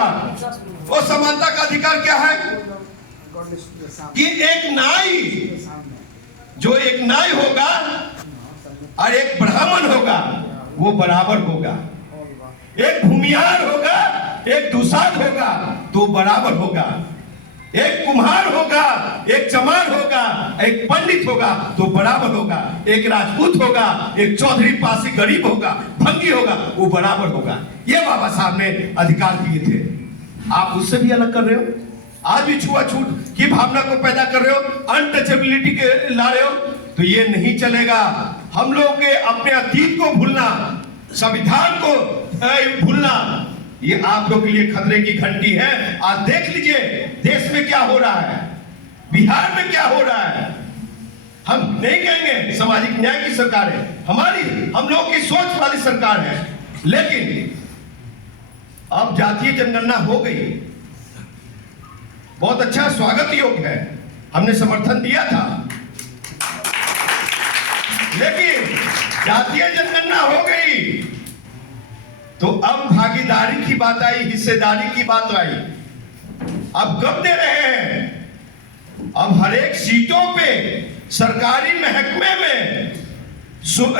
वो समानता का अधिकार क्या है कि एक नाई, जो एक नाई होगा और एक ब्राह्मण होगा वो बराबर होगा, एक भूमिहार होगा एक दुसाध होगा तो बराबर होगा, एक कुम्हार होगा एक चमार होगा एक पंडित होगा तो बराबर होगा, एक राजपूत होगा एक चौधरी पासी गरीब होगा भंगी होगा वो बराबर होगा। ये बाबा साहब ने अधिकार दिए थे। आप उससे भी अलग कर रहे हो, आज भी छुआछूत की भावना को पैदा कर रहे हो, अनटचेबिलिटी के ला रहे हो, तो ये नहीं चलेगा। हम लोग के अपने अतीत को भूलना, संविधान को भूलना, ये आप लोग के लिए खतरे की घंटी है। आज देख लीजिए देश में क्या हो रहा है, बिहार में क्या हो रहा है। हम नहीं कहेंगे सामाजिक न्याय की सरकार है, हमारी हम लोग की सोच वाली सरकार है, लेकिन अब जातीय जनगणना हो गई, बहुत अच्छा स्वागत योग्य है, हमने समर्थन दिया था, लेकिन जातीय जनगणना हो गई तो अब भागीदारी की बात आई, हिस्सेदारी की बात आई। अब कब दे रहे हैं? अब हर एक सीटों पे सरकारी महकमे में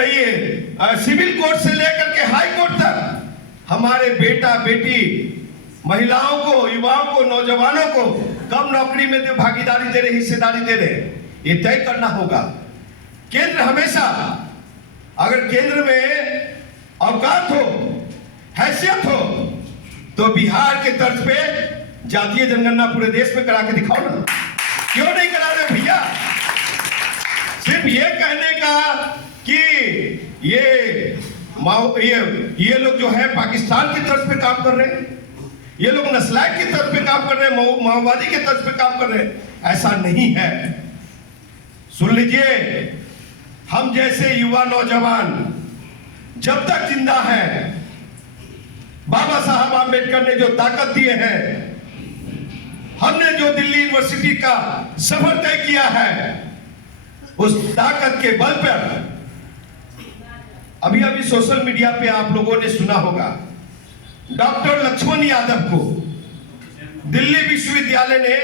ये सिविल कोर्ट से लेकर के हाई कोर्ट तक हमारे बेटा बेटी, महिलाओं को, युवाओं को, नौजवानों को कब नौकरी में भागीदारी दे रहे, हिस्सेदारी दे रहे, ये तय करना होगा। केंद्र हमेशा, अगर केंद्र में औकात हो, हैसियत हो, तो बिहार के तर्ज पे जातीय जनगणना पूरे देश में करा के दिखाओ ना। क्यों नहीं करा रहे भैया? सिर्फ ये कहने का कि ये लोग जो है पाकिस्तान की तर्ज पे काम कर रहे हैं, ये लोग नस्लायत की तर्ज पे काम कर रहे हैं, माओवादी के तर्ज पे काम कर रहे हैं, ऐसा नहीं है। सुन लीजिए, हम जैसे युवा नौजवान जब तक जिंदा हैं, बाबा साहब आम्बेडकर ने जो ताकत दिए हैं, हमने जो दिल्ली यूनिवर्सिटी का सफर तय किया है, उस ताकत के बल पर अभी सोशल मीडिया पे आप लोगों ने सुना होगा, डॉक्टर लक्ष्मण यादव को दिल्ली विश्वविद्यालय ने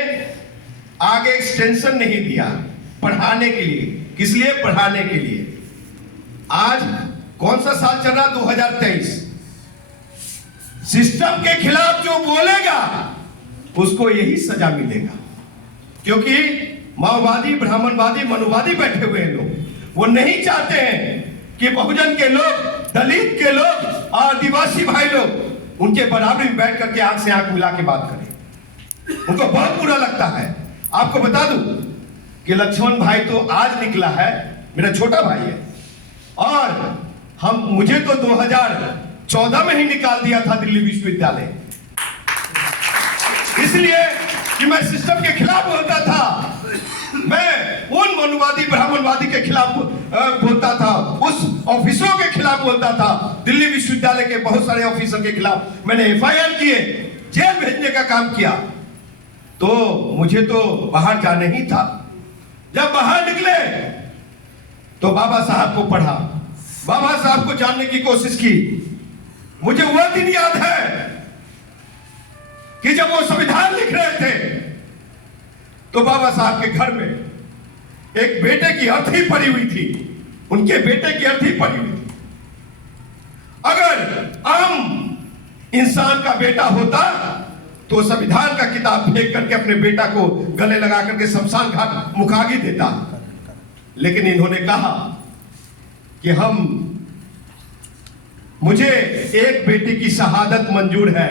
आगे एक्सटेंशन नहीं दिया पढ़ाने के लिए। किस लिए? पढ़ाने के लिए। आज कौन सा साल चल रहा? 2023। सिस्टम के खिलाफ जो बोलेगा उसको यही सजा मिलेगा, क्योंकि माओवादी, ब्राह्मणवादी, मनुवादी बैठे हुए हैं लोग, वो नहीं चाहते हैं कि बहुजन के लोग, दलित के लोग, आदिवासी भाई लोग उनके बराबर में बैठ करके आंख से आंख मिला के बात करें। उनको बहुत बुरा लगता है। आपको बता दूं कि लक्ष्मण भाई तो आज निकला है, मेरा छोटा भाई है, और मुझे तो 2014 में ही निकाल दिया था दिल्ली विश्वविद्यालय, इसलिए कि मैं सिस्टम के खिलाफ बोलता था, मैं उन मनुवादी ब्राह्मणवादी के खिलाफ बोलता था, उस ऑफिसरों के खिलाफ बोलता था, दिल्ली विश्वविद्यालय के बहुत सारे ऑफिसर के खिलाफ मैंने एफआईआर किए, जेल भेजने का काम किया। तो मुझे तो बाहर जाना ही था। जब बाहर निकले तो बाबा साहब को पढ़ा, बाबा साहब को जानने की कोशिश की। मुझे वह दिन याद है कि जब वो संविधान लिख रहे थे तो बाबा साहब के घर में एक बेटे की अर्थी पड़ी हुई थी, उनके बेटे की अर्थी पड़ी हुई थी। अगर आम इंसान का बेटा होता तो संविधान का किताब फेंक करके अपने बेटा को गले लगा करके शमशान घाट मुखाग्नि देता, लेकिन इन्होंने कहा कि मुझे एक बेटे की शहादत मंजूर है,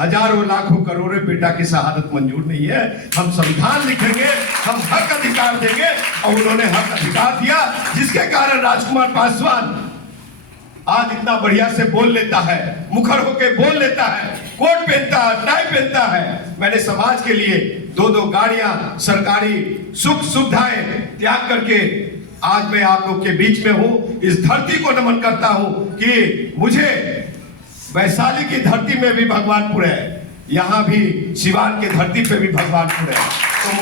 हजारों लाखों करोड़ों बेटा की शहादत मंजूर नहीं है। हम संविधान लिखेंगे, हम हक अधिकार देंगे, और उन्होंने हक अधिकार दिया, जिसके कारण राजकुमार पासवान आज इतना बढ़िया से बोल लेता है, मुखर होके बोल लेता है, कोट पहनता है, टाई पहनता है। मैंने समाज के लिए 2-2 गाड़ियां, सरकारी सुख सुविधाएं त्याग करके आज मैं आप लोग के बीच में हूं। इस धरती को नमन करता हूं कि मुझे वैशाली की धरती में भी भगवानपुर है, यहां भी सिवान की धरती पे भी भगवानपुर है, तो